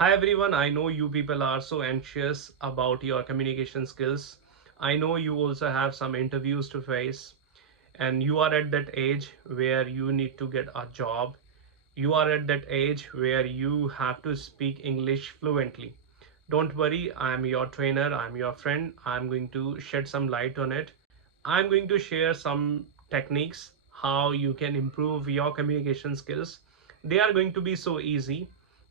Hi everyone, I know you people are so anxious about your communication skills. I know you also have some interviews to face, and you are at that age where you need to get a job. You are at that age where you have to speak English fluently. Don't worry, I'm your trainer, I'm your friend. I'm going to shed some light on it. I'm going to share some techniques how you can improve your communication skills. They are going to be so easy,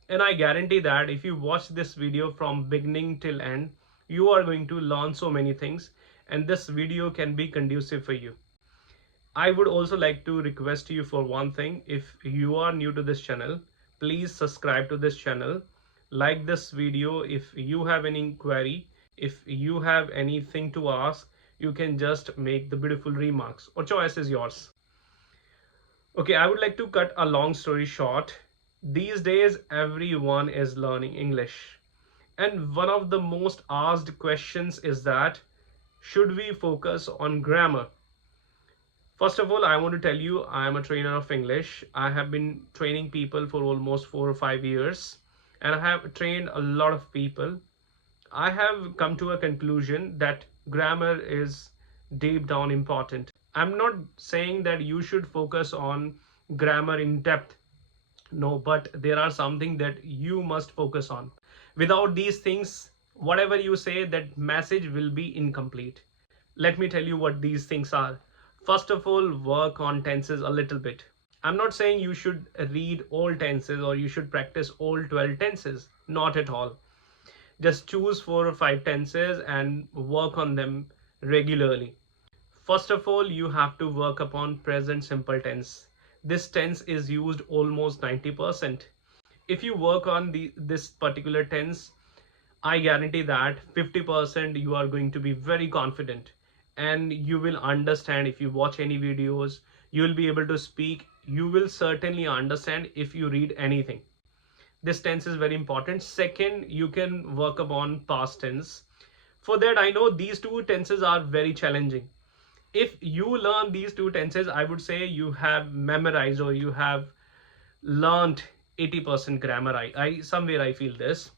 and I guarantee that if you watch this video from beginning till end, you are going to learn so many things, and this video can be conducive for you. I would also like to request you for one thing. If you are new to this channel, please subscribe to this channel. Like this video. If you have any query, if you have anything to ask, you can just make the beautiful remarks, or choice is yours. Okay, I would like to cut a long story short. These days, everyone is learning English. And one of the most asked questions is that should we focus on grammar? First of all, I want to tell you I am a trainer of English. I have been training people for almost 4 or 5 years, and I have trained a lot of people. I have come to a conclusion that grammar is deep down important. I'm not saying that you should focus on grammar in depth. No, but there are something that you must focus on. Without these things, whatever you say, that message will be incomplete. Let me tell you what these things are. First of all, work on tenses a little bit. I'm not saying you should read all tenses or you should practice all 12 tenses. Not at all. Just choose 4 or 5 tenses and work on them regularly. First of all, you have to work upon present simple tense. This tense is used almost 90%. If you work on this particular tense, I guarantee that 50% you are going to be very confident, and you will understand. If you watch any videos, you will be able to speak. You will certainly understand if you read anything. This tense is very important. Second, you can work upon past tense. For that, I know these two tenses are very challenging. If you learn these two tenses, I would say you have memorized or you have learned 80% grammar. I somewhere I feel this.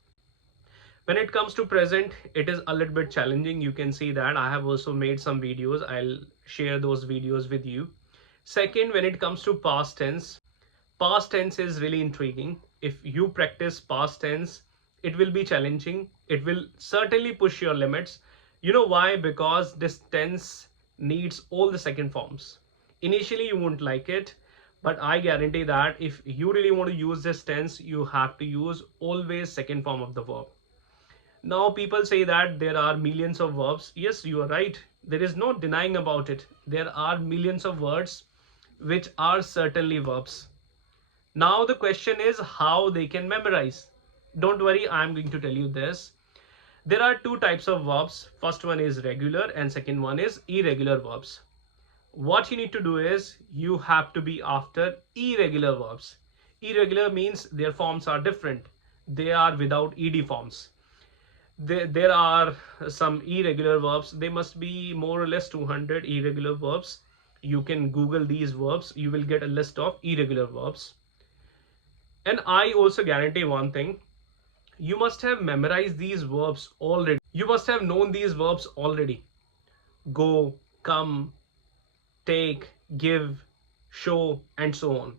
When it comes to present, it is a little bit challenging. You can see that I have also made some videos. I'll share those videos with you. Second, when it comes to past tense is really intriguing. If you practice past tense, it will be challenging. It will certainly push your limits. You know why? Because this tense needs all the second forms. Initially, you won't like it, but I guarantee that if you really want to use this tense, you have to use always second form of the verb. Now, people say that there are millions of verbs. Yes, you are right. There is no denying about it. There are millions of words which are certainly verbs. Now, the question is how they can memorize. Don't worry, I'm going to tell you this. There are two types of verbs. First one is regular, and second one is irregular verbs. What you need to do is you have to be after irregular verbs. Irregular means their forms are different. They are without ed forms. There are some irregular verbs. They must be more or less 200 irregular verbs. You can google these verbs, you will get a list of irregular verbs. And I also guarantee one thing: you must have memorized these verbs already. You must have known these verbs already. Go, come, take, give, show, and so on.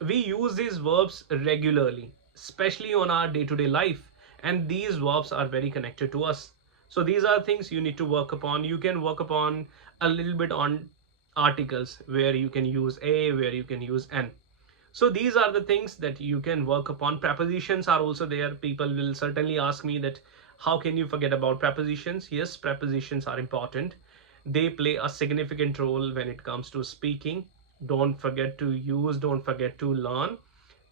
We use these verbs regularly, especially on our day-to-day life, and these verbs are very connected to us. So these are things you need to work upon. You can work upon a little bit on articles, where you can use a, where you can use an. So these are the things that you can work upon. Prepositions are also there. People will certainly ask me that how can you forget about prepositions? Yes, prepositions are important. They play a significant role when it comes to speaking. Don't forget to use, don't forget to learn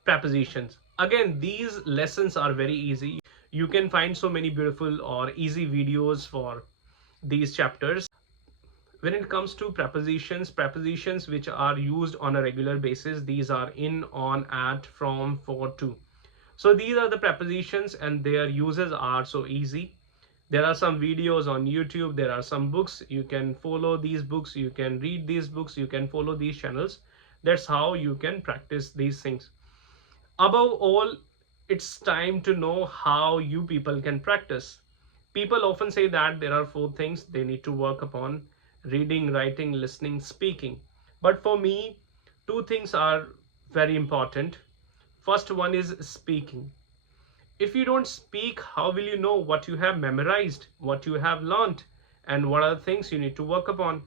prepositions. Again, these lessons are very easy. You can find so many beautiful or easy videos for these chapters. When it comes to prepositions which are used on a regular basis, these are in, on, at, from, for, to. So these are the prepositions, and their uses are so easy. There are some videos on YouTube, there are some books. You can follow these books, you can read these books, you can follow these channels. That's how you can practice these things. Above all, It's time to know how you people can practice. People often say that there are four things they need to work upon: reading, writing, listening, speaking. But for me, two things are very important. First one is speaking. If you don't speak, how will you know what you have memorized, what you have learned, and what are the things you need to work upon?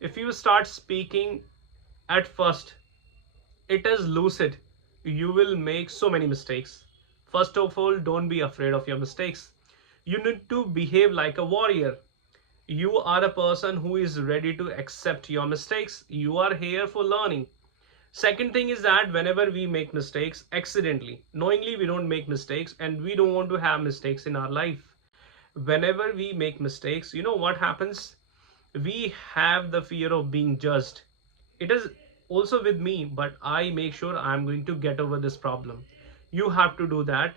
If you start speaking at first, it is lucid, you will make so many mistakes. First of all, don't be afraid of your mistakes. You need to behave like a warrior. You are a person who is ready to accept your mistakes. You are here for learning. Second thing is that whenever we make mistakes accidentally, knowingly we don't make mistakes, and we don't want to have mistakes in our life. Whenever we make mistakes, you know what happens? We have the fear of being judged. It is also with me, but I make sure I'm going to get over this problem. You have to do that.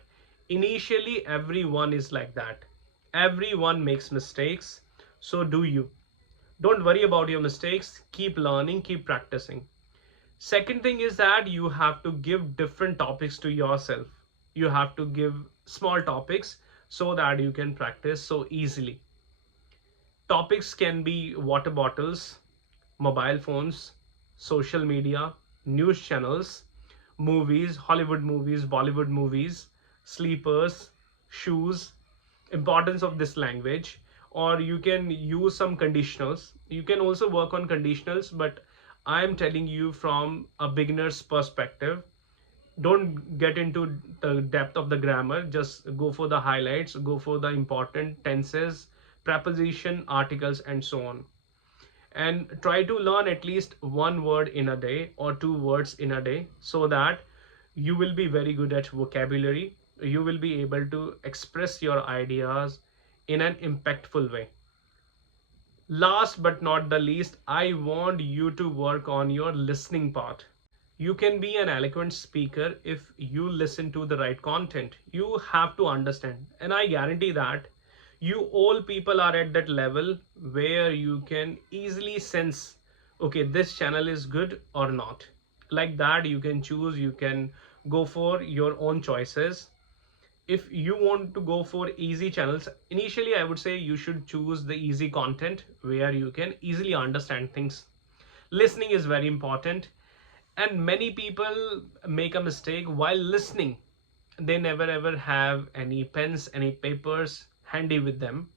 Initially, everyone is like that. Everyone makes mistakes. So do you. Don't worry about your mistakes. Keep learning, keep practicing. Second thing is that you have to give different topics to yourself. You have to give small topics so that you can practice so easily. Topics can be water bottles, mobile phones, social media, news channels, movies, Hollywood movies, Bollywood movies, sleepers, shoes, importance of this language, or you can use some conditionals. You can also work on conditionals, but I am telling you from a beginner's perspective. Don't get into the depth of the grammar, just go for the highlights, go for the important tenses, preposition, articles, and so on. And try to learn at least one word in a day or two words in a day, so that you will be very good at vocabulary. You will be able to express your ideas in an impactful way. Last but not the least, I want you to work on your listening part. You can be an eloquent speaker if you listen to the right content. You have to understand, and I guarantee that you all people are at that level where you can easily sense, okay, this channel is good or not. Like that, you can choose, you can go for your own choices. If you want to go for easy channels, initially I would say you should choose the easy content where you can easily understand things. Listening is very important, and many people make a mistake while listening. They never ever have any pens, any papers handy with them.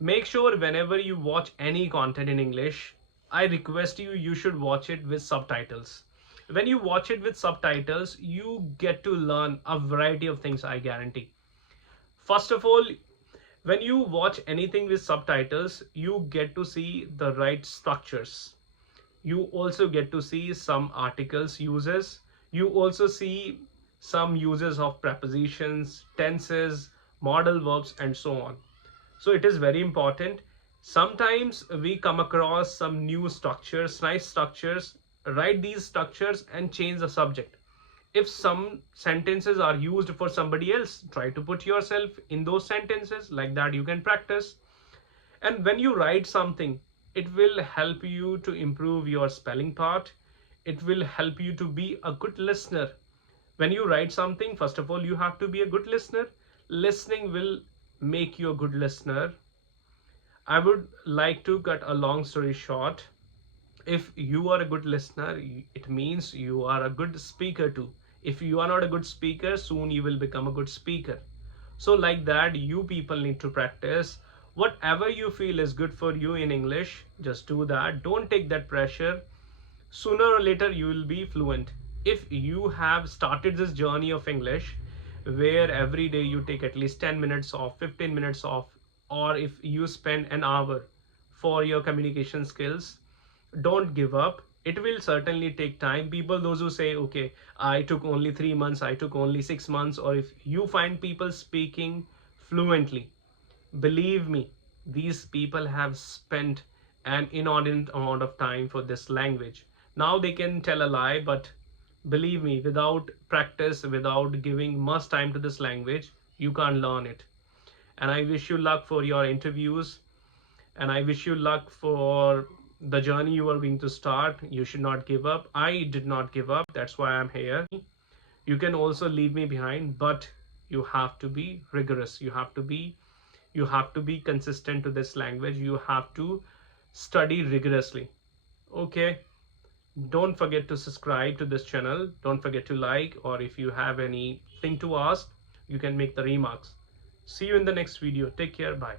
Make sure whenever you watch any content in English, I request you, you should watch it with subtitles. When you watch it with subtitles, you get to learn a variety of things, I guarantee. First of all, when you watch anything with subtitles, you get to see the right structures. You also get to see some articles uses. You also see some uses of prepositions, tenses, modal verbs, and so on. So it is very important. Sometimes we come across some new structures, nice structures. Write these structures and change the subject. If some sentences are used for somebody else, try to put yourself in those sentences. Like that, you can practice. And when you write something, it will help you to improve your spelling part. It will help you to be a good listener. When you write something, first of all, you have to be a good listener. Listening will make you a good listener. I would like to cut a long story short. If you are a good listener, it means you are a good speaker too. If you are not a good speaker, soon you will become a good speaker. So like that, you people need to practice. Whatever you feel is good for you in English, just do that. Don't take that pressure. Sooner or later, you will be fluent. If you have started this journey of English, where every day you take at least 10 minutes off, 15 minutes off, or if you spend an hour for your communication skills, don't give up. It will certainly take time. People, those who say, okay, I took only 3 months, I took only 6 months, or if you find people speaking fluently, believe me, these people have spent an inordinate amount of time for this language. Now they can tell a lie, but believe me, without practice, without giving much time to this language, you can't learn it. And I wish you luck for your interviews, and I wish you luck for the journey you are going to start. You should not give up. I did not give up. That's why I'm here. You can also leave me behind, but You have to be rigorous. You have to be consistent to this language. You have to study rigorously. Okay, don't forget to subscribe to this channel. Don't forget to like, or if you have anything to ask, you can make the remarks. See you in the next video. Take care. Bye.